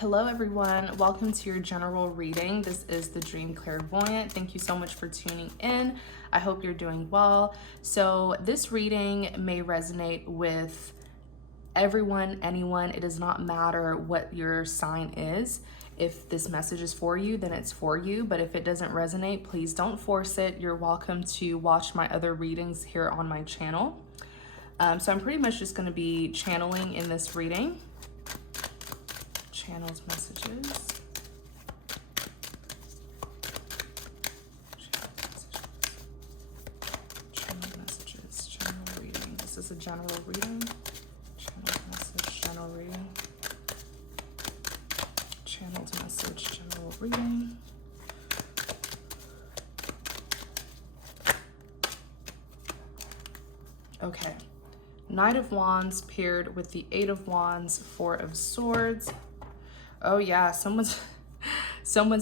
Hello everyone, welcome to your general reading. This is the Dream Clairvoyant. Thank you so much for tuning in. I hope you're doing well. So this reading may resonate with everyone, anyone. It does not matter what your sign is. If this message is for you, then it's for you. But if it doesn't resonate, please don't force it. You're welcome to watch my other readings here on my channel. So I'm pretty much just going to be channeling in this reading. Channels messages. Channel messages. General reading. This is a general reading. Channel message. General reading. Channeled message. General reading. Okay. Knight of Wands paired with the Eight of Wands, Four of Swords. Oh yeah, someone's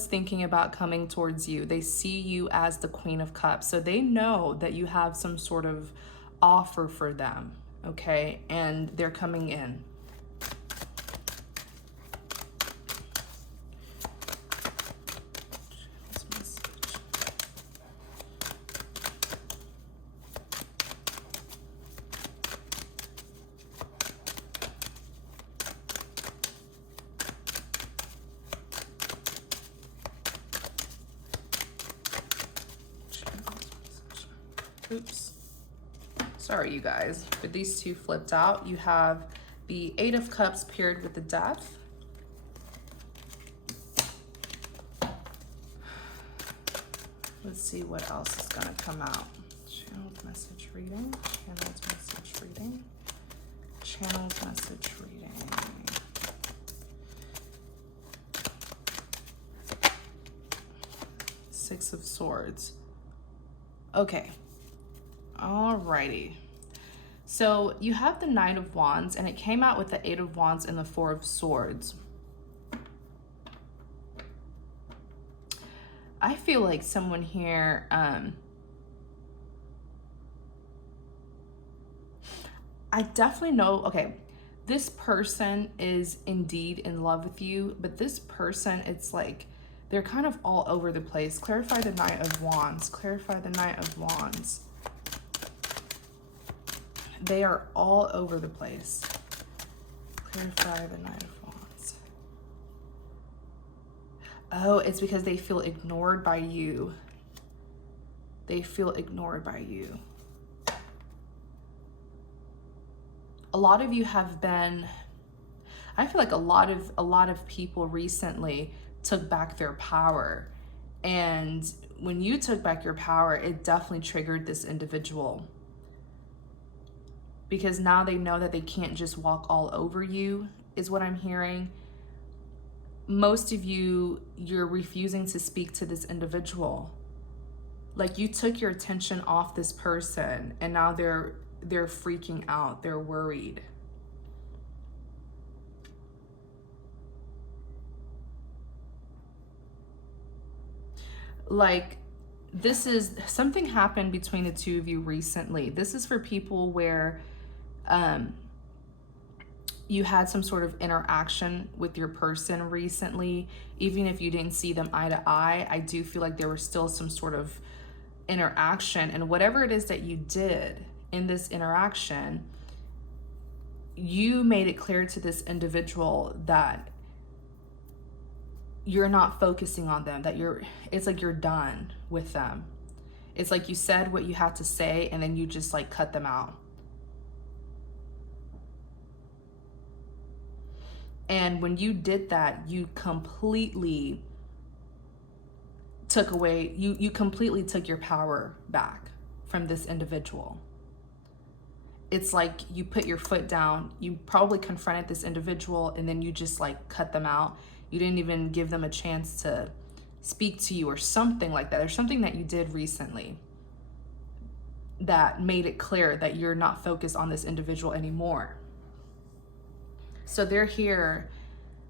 thinking about coming towards you. They see you as the Queen of Cups. So they know that you have some sort of offer for them, okay? And they're coming in. Oops. Sorry, you guys. With these two flipped out, you have the Eight of Cups paired with the Death. Let's see what else is going to come out. Channeled message reading. Channeled message reading. Channeled message reading. Six of Swords. Okay. Alrighty. So you have the Knight of Wands, and it came out with the Eight of Wands and the Four of Swords. I feel like someone here, I definitely know, okay, this person is indeed in love with you, but this person, it's like, they're kind of all over the place. Clarify the Knight of Wands. Clarify the Knight of Wands. They are all over the place. Clarify the Knight of Wands. Oh, it's because they feel ignored by you. They feel ignored by you. A lot of you have been, I feel like a lot of people recently took back their power. And when you took back your power, it definitely triggered this individual. Because now they know that they can't just walk all over you, is what I'm hearing. Most of you, you're refusing to speak to this individual. Like you took your attention off this person and now they're freaking out, they're worried. Like this is, something happened between the two of you recently. This is for people where you had some sort of interaction with your person recently. Even if you didn't see them eye to eye, I do feel like there was still some sort of interaction, and whatever it is that you did in this interaction, you made it clear to this individual that you're not focusing on them, that it's like you're done with them. It's like you said what you had to say and then you just like cut them out. And when you did that, you completely took away, you completely took your power back from this individual. It's like you put your foot down, you probably confronted this individual and then you just like cut them out. You didn't even give them a chance to speak to you or something like that. There's something that you did recently that made it clear that you're not focused on this individual anymore. So they're here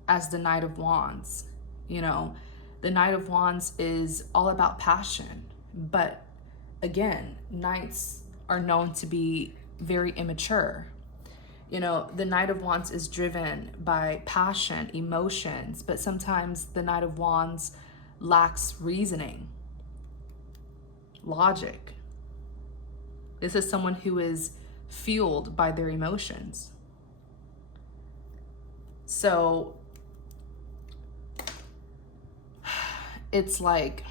as the Knight of Wands. You know, the Knight of Wands is all about passion. But again, knights are known to be very immature. You know, the Knight of Wands is driven by passion, emotions, but sometimes the Knight of Wands lacks reasoning, logic. This is someone who is fueled by their emotions. So it's like,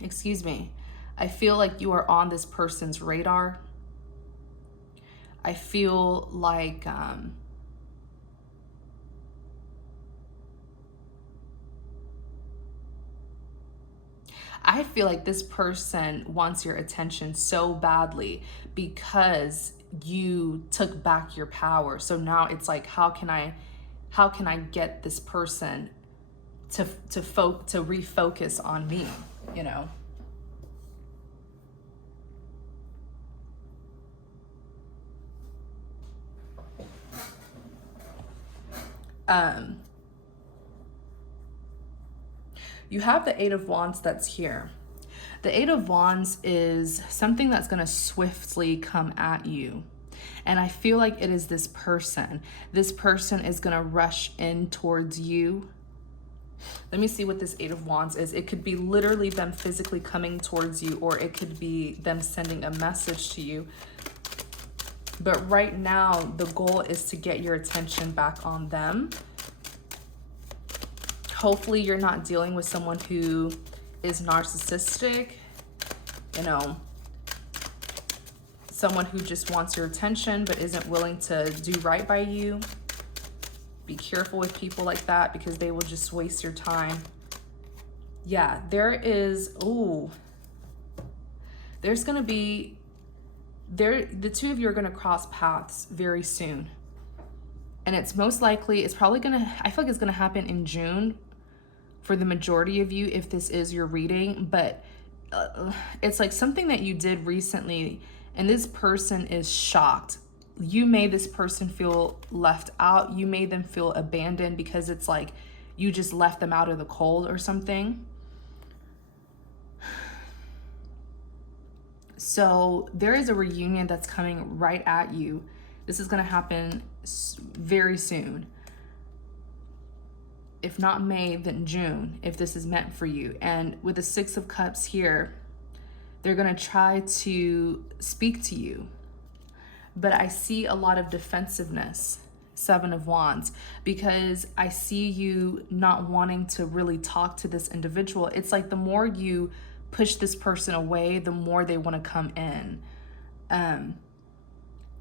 excuse me, I feel like you are on this person's radar. I feel like this person wants your attention so badly because you took back your power. So now it's like, how can I get this person to refocus on me, you know? You have the Eight of Wands that's here. The Eight of Wands is something that's going to swiftly come at you. And I feel like it is this person. This person is going to rush in towards you. Let me see what this Eight of Wands is. It could be literally them physically coming towards you, or it could be them sending a message to you. But right now, the goal is to get your attention back on them. Hopefully you're not dealing with someone who is narcissistic, you know, someone who just wants your attention but isn't willing to do right by you. Be careful with people like that because they will just waste your time. Yeah, there is, there's gonna be, the two of you are gonna cross paths very soon. And it's most likely, it's probably gonna, I feel like it's gonna happen in June for the majority of you if this is your reading, but it's like something that you did recently and this person is shocked. You made this person feel left out. You made them feel abandoned because it's like you just left them out of the cold or something. So there is a reunion that's coming right at you. This is going to happen very soon. If not May, then June, if this is meant for you. And with the Six of Cups here, they're going to try to speak to you. But I see a lot of defensiveness, Seven of Wands, because I see you not wanting to really talk to this individual. It's like the more you push this person away, the more they want to come in.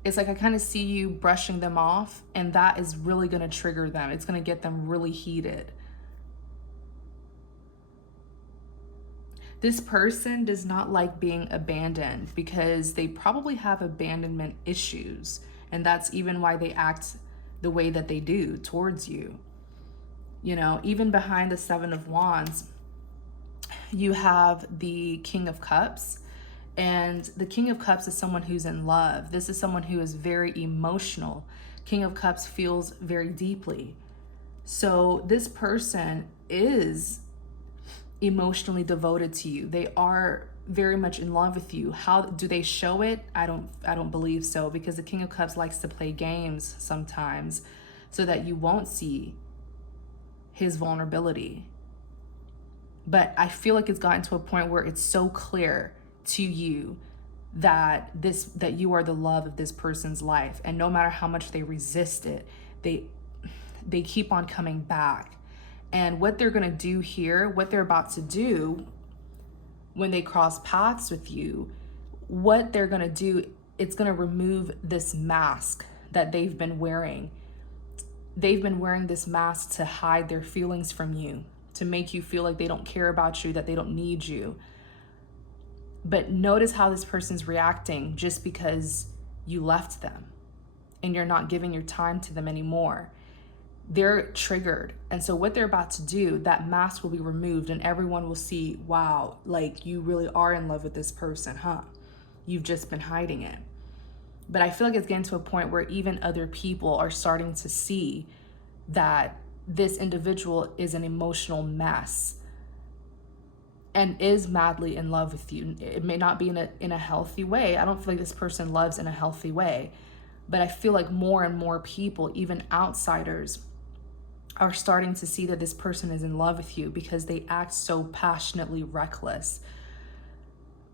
It's like I kind of see you brushing them off, and that is really going to trigger them. It's going to get them really heated. This person does not like being abandoned because they probably have abandonment issues, and that's even why they act the way that they do towards you. You know, even behind the Seven of Wands, you have the King of Cups. And the King of Cups is someone who's in love. This is someone who is very emotional. King of Cups feels very deeply. So this person is emotionally devoted to you. They are very much in love with you. How do they show it? I don't believe so, because the King of Cups likes to play games sometimes so that you won't see his vulnerability. But I feel like it's gotten to a point where it's so clear to you that you are the love of this person's life, and no matter how much they resist it, they keep on coming back. And what they're going to do here, what they're about to do when they cross paths with you, what they're going to do, it's going to remove this mask that they've been wearing. They've been wearing this mask to hide their feelings from you, to make you feel like they don't care about you, that they don't need you. But notice how this person's reacting just because you left them and you're not giving your time to them anymore. They're triggered. And so what they're about to do, that mask will be removed and everyone will see, wow, like you really are in love with this person, huh? You've just been hiding it. But I feel like it's getting to a point where even other people are starting to see that this individual is an emotional mess. and is madly in love with you. It may not be in a healthy way. I don't feel like this person loves in a healthy way, but I feel like more and more people, even outsiders, are starting to see that this person is in love with you because they act so passionately reckless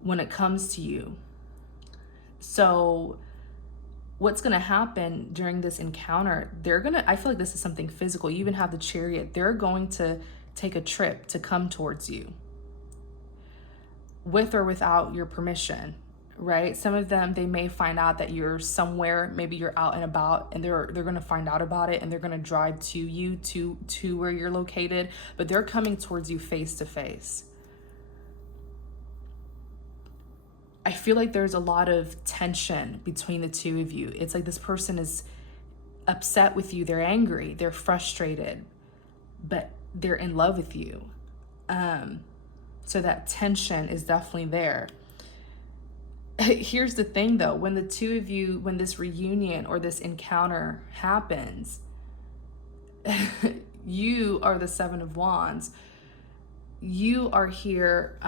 when it comes to you. So what's going to happen during this encounter, I feel like this is something physical. You even have the Chariot. They're going to take a trip to come towards you, with or without your permission, right? Some of them, they may find out that you're somewhere, maybe you're out and about, and they're going to find out about it, and they're going to drive to you, to where you're located, but they're coming towards you face to face. I feel like there's a lot of tension between the two of you. It's like this person is upset with you. They're angry. They're frustrated, but they're in love with you. So that tension is definitely there. Here's the thing though, when the two of you, when this reunion or this encounter happens, you are the Seven of Wands. You are here,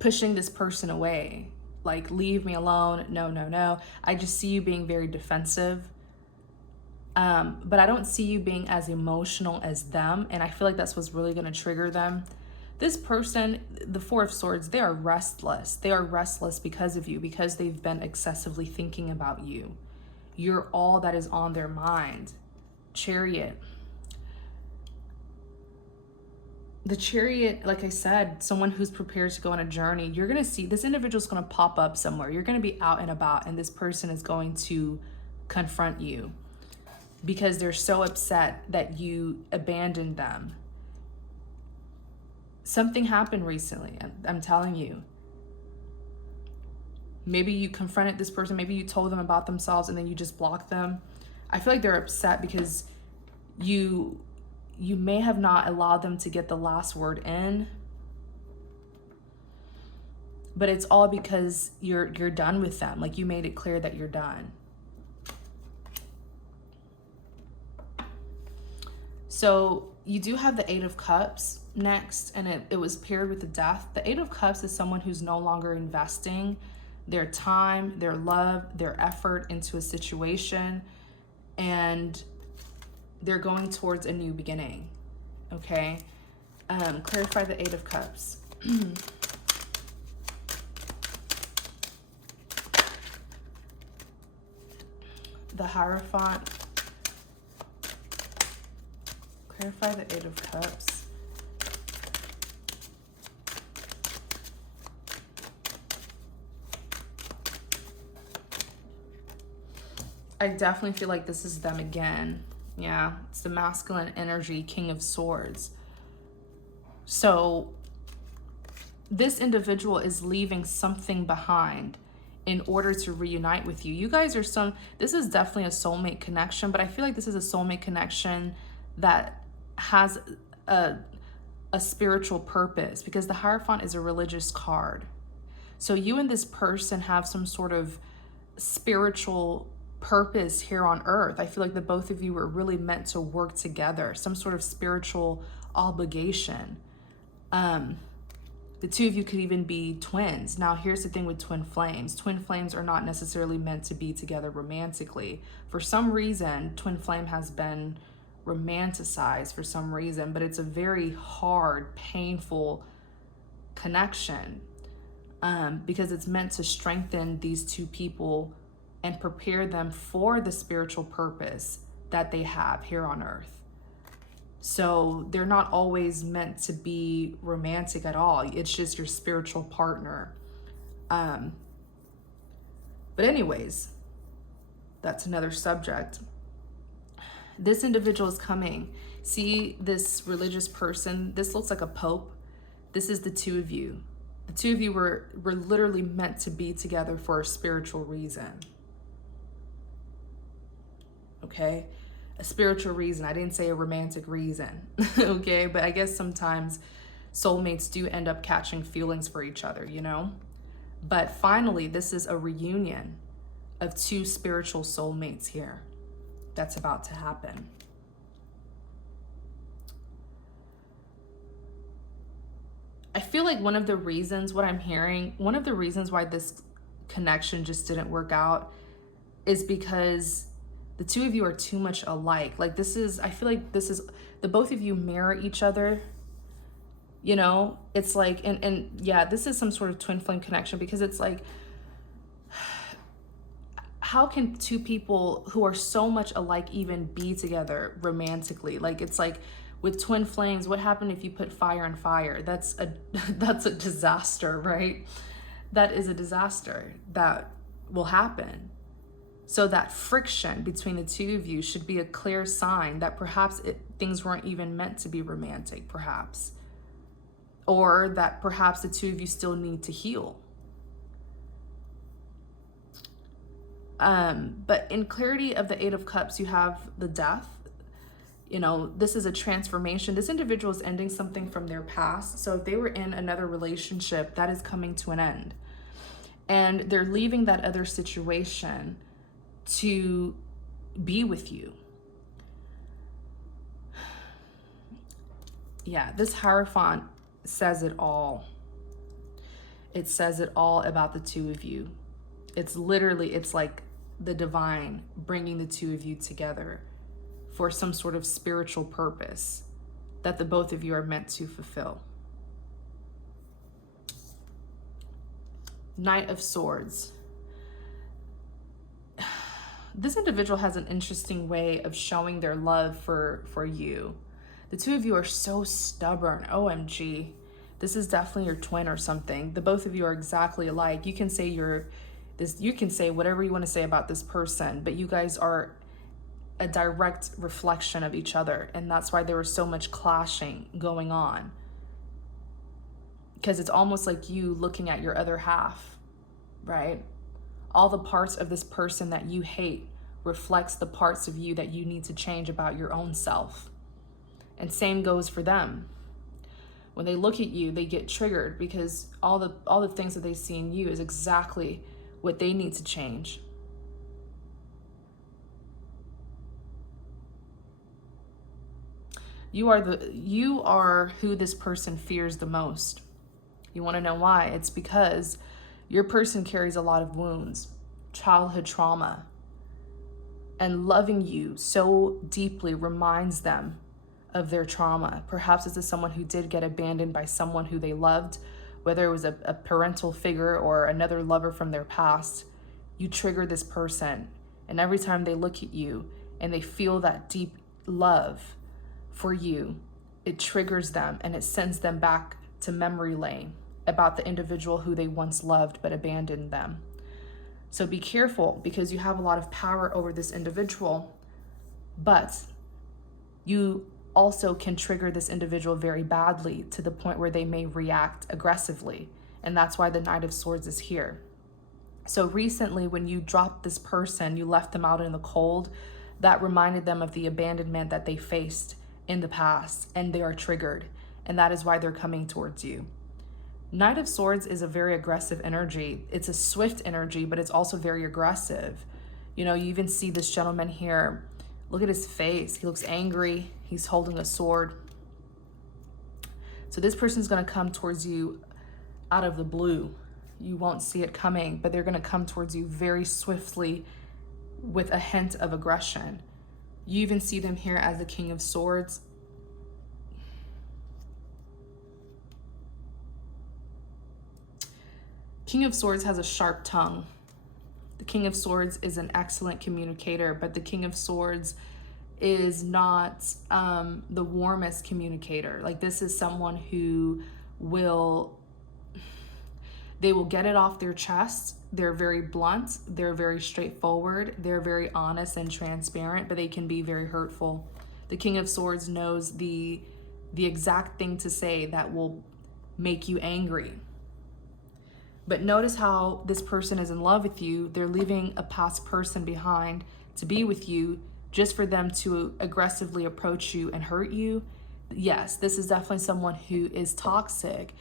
pushing this person away, like, leave me alone. No, no, no. I just see you being very defensive. But I don't see you being as emotional as them. And I feel like that's what's really going to trigger them. This person, the Four of Swords, they are restless. They are restless because of you, because they've been excessively thinking about you. You're all that is on their mind. Chariot. The Chariot, like I said, someone who's prepared to go on a journey. You're going to see this individual's going to pop up somewhere. You're going to be out and about, and this person is going to confront you because they're so upset that you abandoned them. Something happened recently, I'm telling you. Maybe you confronted this person. Maybe you told them about themselves and then you just blocked them. I feel like they're upset because you may have not allowed them to get the last word in, but it's all because you're done with them. Like, you made it clear that you're done. So you do have the Eight of Cups next, and it was paired with the Death. The Eight of Cups is someone who's no longer investing their time, their love, their effort into a situation, and they're going towards a new beginning, okay? Clarify the Eight of Cups. The Hierophant. Clarify the Eight of Cups. I definitely feel like this is them again. Yeah, it's the masculine energy, King of Swords. So this individual is leaving something behind in order to reunite with you. You guys are this is definitely a soulmate connection, but I feel like this is a soulmate connection that has a spiritual purpose, because the Hierophant is a religious card. So you and this person have some sort of spiritual purpose here on earth. I feel like the both of you were really meant to work together, some sort of spiritual obligation. The two of you could even be twins. Now, here's the thing with twin flames. Twin flames are not necessarily meant to be together romantically. For some reason, twin flame has been romanticized for some reason, but it's a very hard, painful connection, because it's meant to strengthen these two people and prepare them for the spiritual purpose that they have here on earth. So they're not always meant to be romantic at all. It's just your spiritual partner. But anyways, that's another subject. This individual is coming. See this religious person? This looks like a pope. This is the two of you. The two of you were literally meant to be together for a spiritual reason. Okay? A spiritual reason. I didn't say a romantic reason. Okay? But I guess sometimes soulmates do end up catching feelings for each other, you know? But finally, this is a reunion of two spiritual soulmates here. That's about to happen. I feel like one of the reasons, what I'm hearing, one of the reasons why this connection just didn't work out is because the two of you are too much alike. Like this is, I feel like this is, the both of you mirror each other. You know, it's like, and yeah, this is some sort of twin flame connection, because it's like, how can two people who are so much alike even be together romantically? Like, it's like with twin flames, what happened if you put fire on fire? That's a that's a disaster, right? That is a disaster that will happen. So that friction between the two of you should be a clear sign that perhaps things weren't even meant to be romantic, perhaps. Or that perhaps the two of you still need to heal. But in clarity of the Eight of Cups, you have the Death. You know, this is a transformation. This individual is ending something from their past. So if they were in another relationship, that is coming to an end. And they're leaving that other situation to be with you. Yeah, this Hierophant says it all. It says it all about the two of you. It's literally, it's like the divine bringing the two of you together for some sort of spiritual purpose that the both of you are meant to fulfill. Knight of Swords. This individual has an interesting way of showing their love for you. The two of you are so stubborn. OMG. This is definitely your twin or something. The both of you are exactly alike. You can say you can say whatever you want to say about this person, but you guys are a direct reflection of each other. And that's why there was so much clashing going on. Because it's almost like you looking at your other half, right? All the parts of this person that you hate reflects the parts of you that you need to change about your own self. And same goes for them. When they look at you, they get triggered because all the things that they see in you is exactly what they need to change. You are who this person fears the most. You want to know why? It's because your person carries a lot of wounds, childhood trauma, and loving you so deeply reminds them of their trauma. Perhaps this is someone who did get abandoned by someone who they loved, whether it was a parental figure or another lover from their past. You trigger this person, and every time they look at you and they feel that deep love for you, it triggers them and it sends them back to memory lane about the individual who they once loved but abandoned them. So be careful, because you have a lot of power over this individual, but you also can trigger this individual very badly to the point where they may react aggressively. And that's why the Knight of Swords is here. So recently, when you dropped this person, you left them out in the cold, that reminded them of the abandonment that they faced in the past, and they are triggered. And that is why they're coming towards you. Knight of Swords is a very aggressive energy. It's a swift energy, but it's also very aggressive. You know, you even see this gentleman here. Look at his face. He looks angry. He's holding a sword. So this person's going to come towards you out of the blue. You won't see it coming, but they're going to come towards you very swiftly with a hint of aggression. You even see them here as the King of Swords. King of Swords has a sharp tongue. The King of Swords is an excellent communicator, but the King of Swords is not the warmest communicator. Like, this is someone who they will get it off their chest. They're very blunt. They're very straightforward. They're very honest and transparent, but they can be very hurtful. The King of Swords knows the exact thing to say that will make you angry. But notice how this person is in love with you. They're leaving a past person behind to be with you just for them to aggressively approach you and hurt you. Yes, this is definitely someone who is toxic,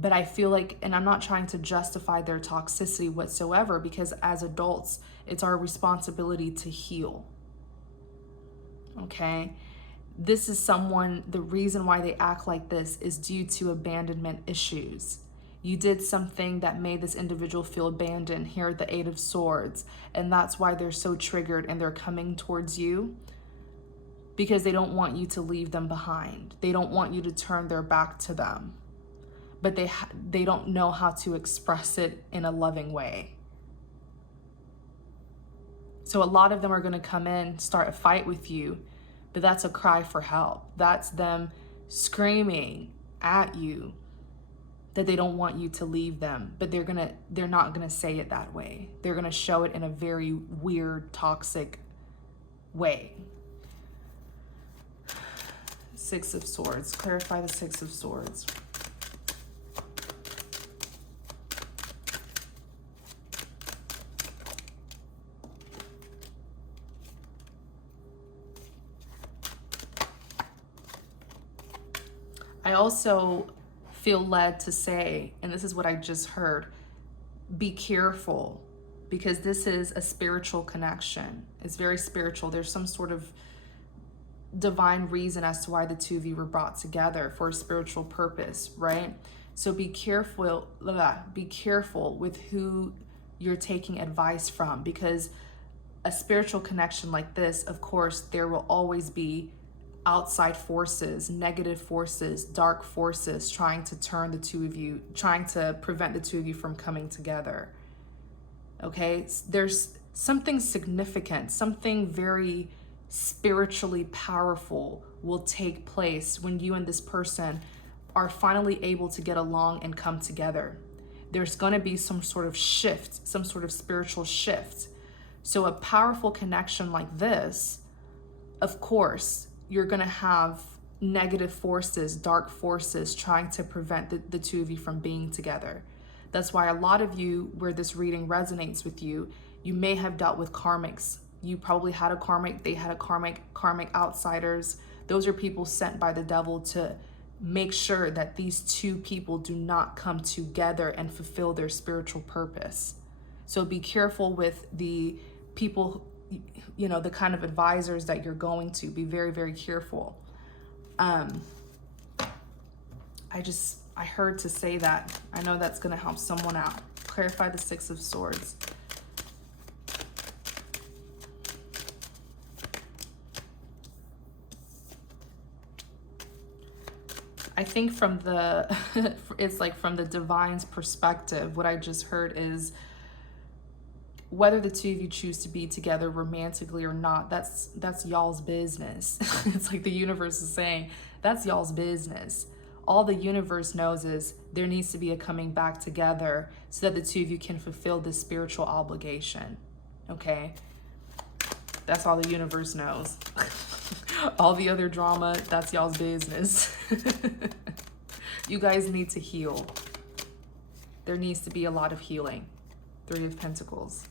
but I feel like, and I'm not trying to justify their toxicity whatsoever, because as adults, it's our responsibility to heal. Okay? This is someone, the reason why they act like this is due to abandonment issues. You did something that made this individual feel abandoned. Here at the Eight of Swords. And that's why they're so triggered and they're coming towards you, because they don't want you to leave them behind. They don't want you to turn their back to them. But they don't know how to express it in a loving way. So a lot of them are going to come in, start a fight with you, but that's a cry for help. That's them screaming at you that they don't want you to leave them, but they're not gonna say it that way. They're gonna show it in a very weird, toxic way. Six of Swords. Clarify the Six of Swords. I also feel led to say, and this is what I just heard, be careful, because this is a spiritual connection. It's very spiritual. There's some sort of divine reason as to why the two of you were brought together for a spiritual purpose, right? So be careful with who you're taking advice from, because a spiritual connection like this, of course, there will always be outside forces, negative forces, dark forces trying to turn the two of you, trying to prevent the two of you from coming together. Okay, there's something significant, something very spiritually powerful will take place when you and this person are finally able to get along and come together. There's going to be some sort of shift, some sort of spiritual shift. So a powerful connection like this, of course, you're going to have negative forces, dark forces trying to prevent the two of you from being together. That's why a lot of you, where this reading resonates with you, you may have dealt with karmics. You probably had a karmic, they had a karmic outsiders. Those are people sent by the devil to make sure that these two people do not come together and fulfill their spiritual purpose. So be careful with the people, you know, the kind of advisors that you're going to. Be very, very careful. I heard to say that. I know that's going to help someone out. Clarify the Six of Swords. I think from the, it's like from the divine's perspective, what I just heard is whether the two of you choose to be together romantically or not, that's y'all's business. It's like the universe is saying, that's y'all's business. All the universe knows is there needs to be a coming back together so that the two of you can fulfill this spiritual obligation. Okay? That's all the universe knows. All the other drama, that's y'all's business. You guys need to heal. There needs to be a lot of healing. Three of Pentacles.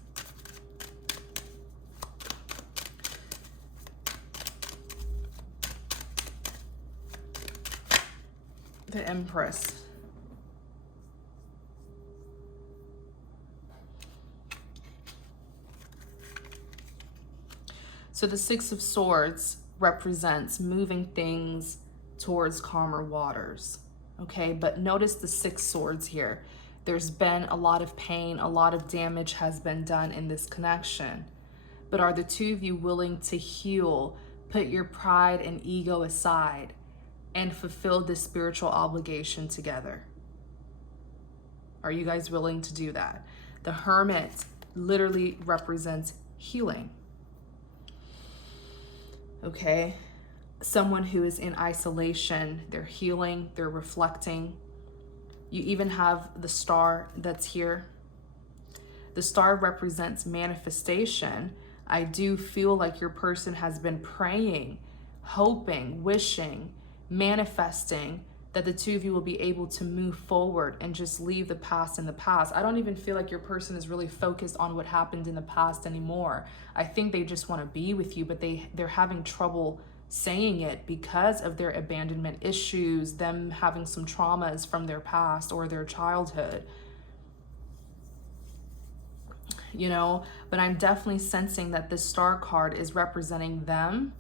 The Empress. So the Six of Swords represents moving things towards calmer waters. Okay, but notice the Six Swords here. There's been a lot of pain, a lot of damage has been done in this connection. But are the two of you willing to heal, put your pride and ego aside, and fulfill this spiritual obligation together? Are you guys willing to do that? The Hermit literally represents healing. Okay? Someone who is in isolation, they're healing, they're reflecting. You even have the Star that's here. The Star represents manifestation. I do feel like your person has been praying, hoping, wishing, manifesting that the two of you will be able to move forward and just leave the past in the past. I don't even feel like your person is really focused on what happened in the past anymore. I think they just want to be with you, but they're having trouble saying it because of their abandonment issues, them having some traumas from their past or their childhood. You know, but I'm definitely sensing that this Star card is representing them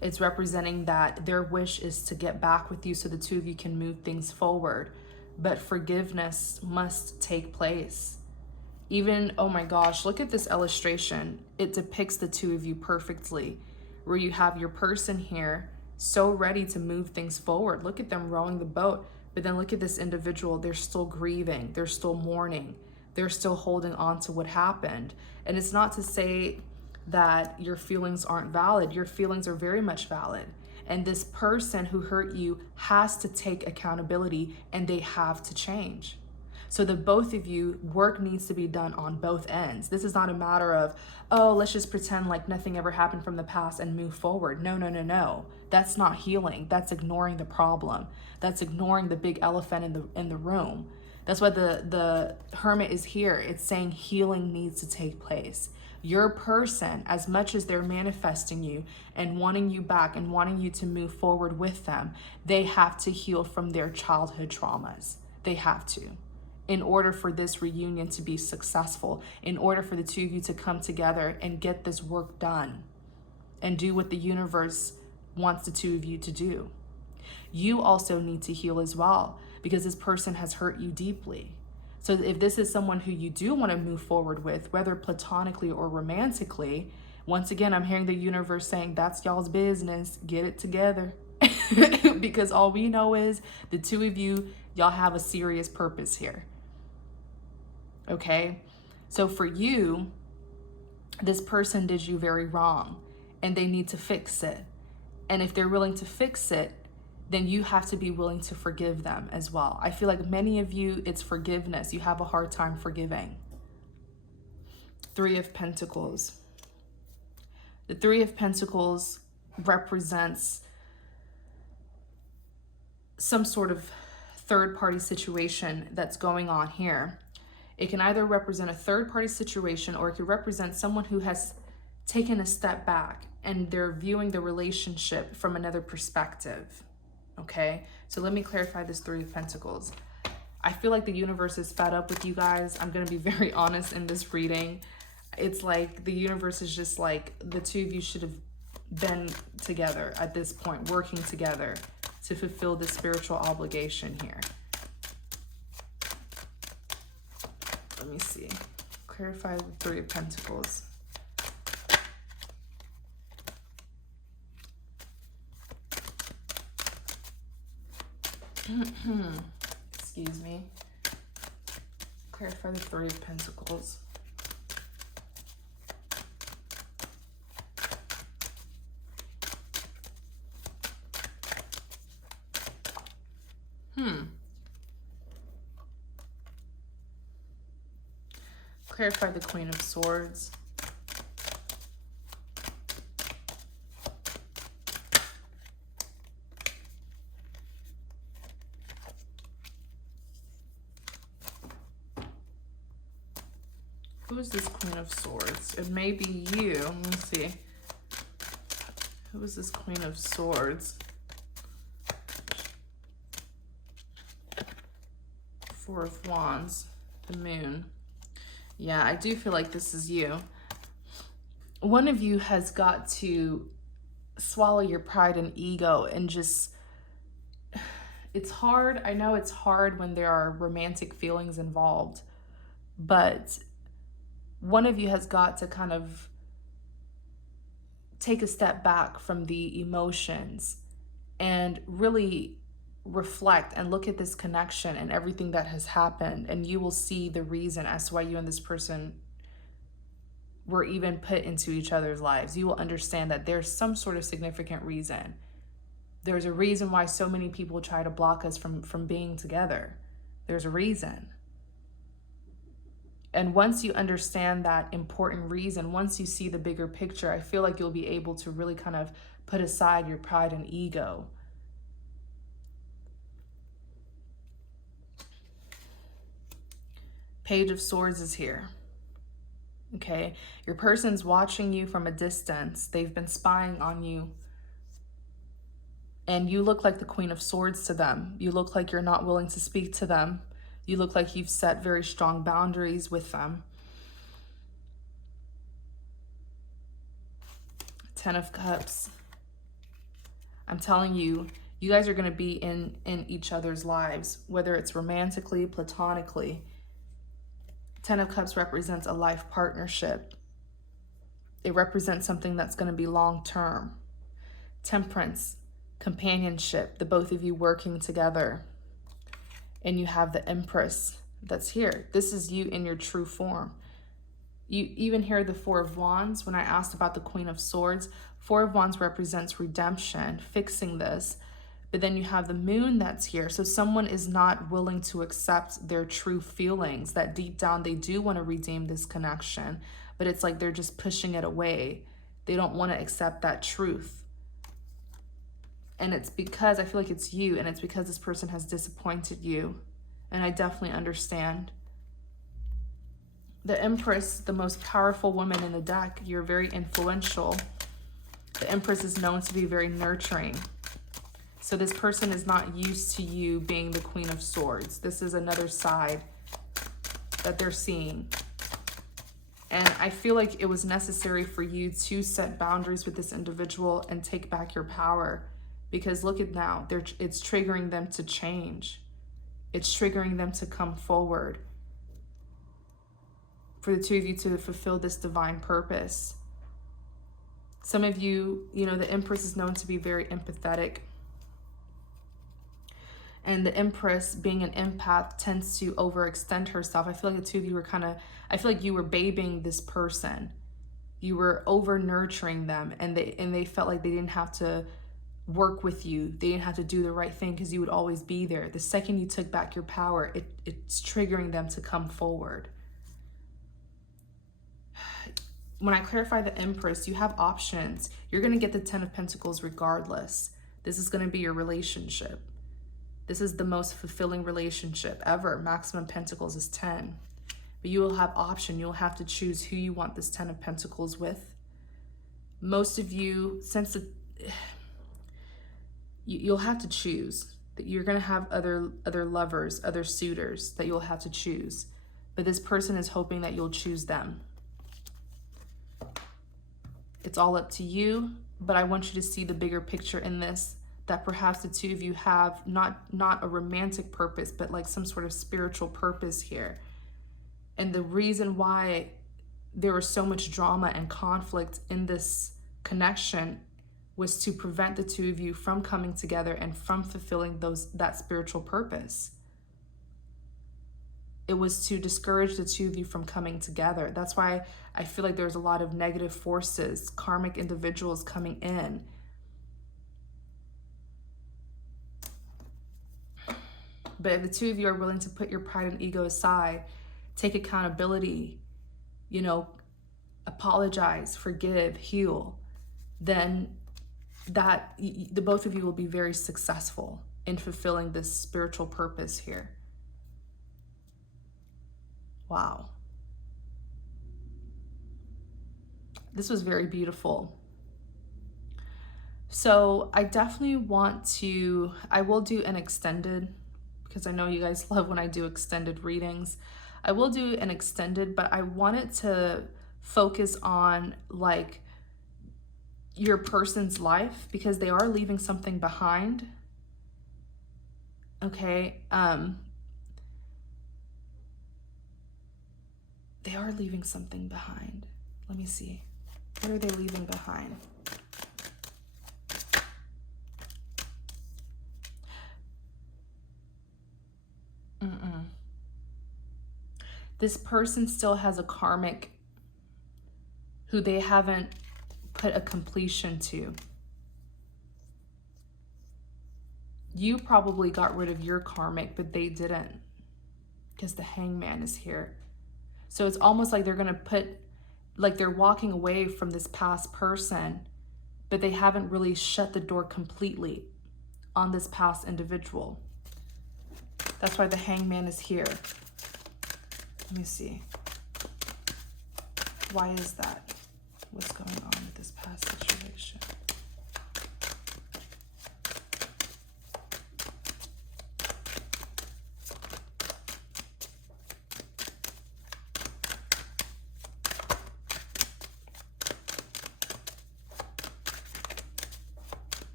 It's representing that their wish is to get back with you so the two of you can move things forward. But forgiveness must take place. Even, oh my gosh, look at this illustration. It depicts the two of you perfectly, where you have your person here so ready to move things forward. Look at them rowing the boat. But then look at this individual. They're still grieving. They're still mourning. They're still holding on to what happened. And it's not to say that your feelings aren't valid. Your feelings are very much valid. And this person who hurt you has to take accountability, and they have to change. So the both of you, work needs to be done on both ends. This is not a matter of, oh, let's just pretend like nothing ever happened from the past and move forward. No, no, no, no. That's not healing. That's ignoring the problem. That's ignoring the big elephant in the room. That's why the Hermit is here. It's saying healing needs to take place. Your person, as much as they're manifesting you and wanting you back and wanting you to move forward with them, they have to heal from their childhood traumas. They have to, in order for this reunion to be successful, in order for the two of you to come together and get this work done and do what the universe wants the two of you to do. You also need to heal as well, because this person has hurt you deeply. So if this is someone who you do want to move forward with, whether platonically or romantically, once again, I'm hearing the universe saying, that's y'all's business. Get it together. Because all we know is the two of you, y'all have a serious purpose here. Okay? So for you, this person did you very wrong, and they need to fix it. And if they're willing to fix it, then you have to be willing to forgive them as well. I feel like many of you, it's forgiveness. You have a hard time forgiving. Three of Pentacles. The Three of Pentacles represents some sort of third-party situation that's going on here. It can either represent a third-party situation, or it could represent someone who has taken a step back and they're viewing the relationship from another perspective. Okay, so let me clarify this Three of Pentacles. I feel like the universe is fed up with you guys. I'm going to be very honest in this reading. It's like the universe is just like, the two of you should have been together at this point, working together to fulfill this spiritual obligation here. Let me see. Clarify the Three of Pentacles. Excuse me. Clarify the Three of Pentacles. Clarify the Queen of Swords. Who is this Queen of Swords? It may be you. Let me see. Who is this Queen of Swords? Four of Wands. The Moon. Yeah, I do feel like this is you. One of you has got to swallow your pride and ego and just... It's hard. I know it's hard when there are romantic feelings involved, but one of you has got to kind of take a step back from the emotions and really reflect and look at this connection and everything that has happened, and you will see the reason as to why you and this person were even put into each other's lives. You will understand that there's some sort of significant reason. There's a reason why so many people try to block us from being together. There's a reason. And once you understand that important reason, once you see the bigger picture, I feel like you'll be able to really kind of put aside your pride and ego. Page of Swords is here. Okay, your person's watching you from a distance. They've been spying on you. And you look like the Queen of Swords to them. You look like you're not willing to speak to them. You look like you've set very strong boundaries with them. Ten of Cups. I'm telling you, you guys are going to be in each other's lives, whether it's romantically, platonically. Ten of Cups represents a life partnership. It represents something that's going to be long-term. Temperance, companionship, the both of you working together. And you have the Empress that's here. This is you in your true form. You even hear the Four of Wands. When I asked about the Queen of Swords, Four of Wands represents redemption, fixing this. But then you have the Moon that's here. So someone is not willing to accept their true feelings, that deep down they do want to redeem this connection, but it's like they're just pushing it away. They don't want to accept that truth. And it's because, I feel like it's you, and it's because this person has disappointed you. And I definitely understand. The Empress, the most powerful woman in the deck, you're very influential. The Empress is known to be very nurturing. So this person is not used to you being the Queen of Swords. This is another side that they're seeing. And I feel like it was necessary for you to set boundaries with this individual and take back your power. Because look at now, it's triggering them to change. It's triggering them to come forward. For the two of you to fulfill this divine purpose. Some of you, you know, the Empress is known to be very empathetic. And the Empress, being an empath, tends to overextend herself. I feel like the two of you were I feel like you were babying this person. You were over nurturing them, and they felt like they didn't have to work with you. They didn't have to do the right thing because you would always be there. The second you took back your power, it's triggering them to come forward. When I clarify the Empress, you have options. You're going to get the Ten of Pentacles regardless. This is going to be your relationship. This is the most fulfilling relationship ever. Maximum Pentacles is 10. But you will have option. You'll have to choose who you want this Ten of Pentacles with. Most of you, you'll have to choose. That you're going to have other lovers, other suitors that you'll have to choose. But this person is hoping that you'll choose them. It's all up to you, but I want you to see the bigger picture in this, that perhaps the two of you have not a romantic purpose, but like some sort of spiritual purpose here. And the reason why there was so much drama and conflict in this connection was to prevent the two of you from coming together and from fulfilling that spiritual purpose. It was to discourage the two of you from coming together. That's why I feel like there's a lot of negative forces, karmic individuals coming in. But if the two of you are willing to put your pride and ego aside, take accountability, you know, apologize, forgive, heal, then the both of you will be very successful in fulfilling this spiritual purpose here. Wow. This was very beautiful. So I definitely I will do an extended, because I know you guys love when I do extended readings. I will do an extended, but I wanted to focus on like your person's life, because they are leaving something behind. Okay. They are leaving something behind. Let me see. What are they leaving behind? This person still has a karmic who they haven't put a completion to. You probably got rid of your karmic, but they didn't, because the Hangman is here. So it's almost like they're going to they're walking away from this past person, but they haven't really shut the door completely on this past individual. That's why the Hangman is here. Let me see. Why is that? What's going on with this past situation?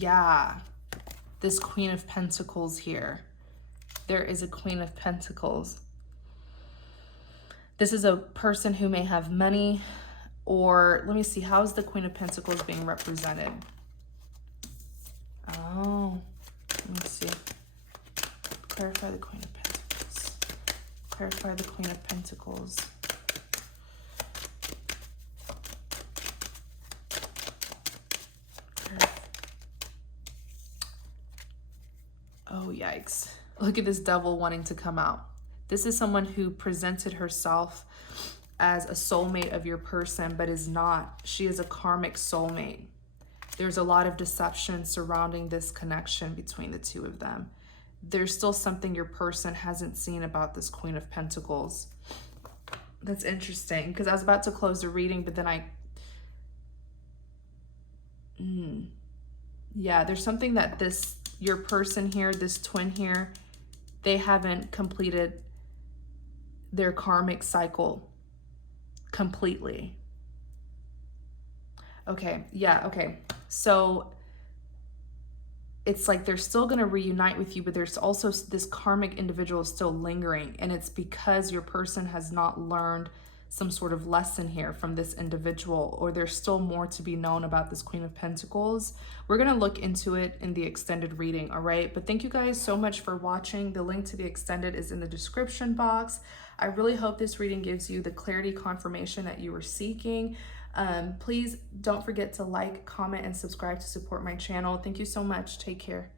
Yeah, this Queen of Pentacles here. There is a Queen of Pentacles. This is a person who may have money, or let me see, how is the Queen of Pentacles being represented? Oh, let me see. Clarify the Queen of Pentacles. Clarify the Queen of Pentacles. Oh, yikes. Look at this devil wanting to come out. This is someone who presented herself as a soulmate of your person, but is not. She is a karmic soulmate. There's a lot of deception surrounding this connection between the two of them. There's still something your person hasn't seen about this Queen of Pentacles. That's interesting, because I was about to close the reading, but then yeah, there's something that your person here, this twin here, they haven't completed their karmic cycle completely. Okay, yeah, okay. So it's like they're still going to reunite with you, but there's also this karmic individual still lingering, and it's because your person has not learned some sort of lesson here from this individual, or there's still more to be known about this Queen of Pentacles. We're going to look into it in the extended reading, all right? But thank you guys so much for watching. The link to the extended is in the description box. I really hope this reading gives you the clarity confirmation that you were seeking. Please don't forget to like, comment, and subscribe to support my channel. Thank you so much. Take care.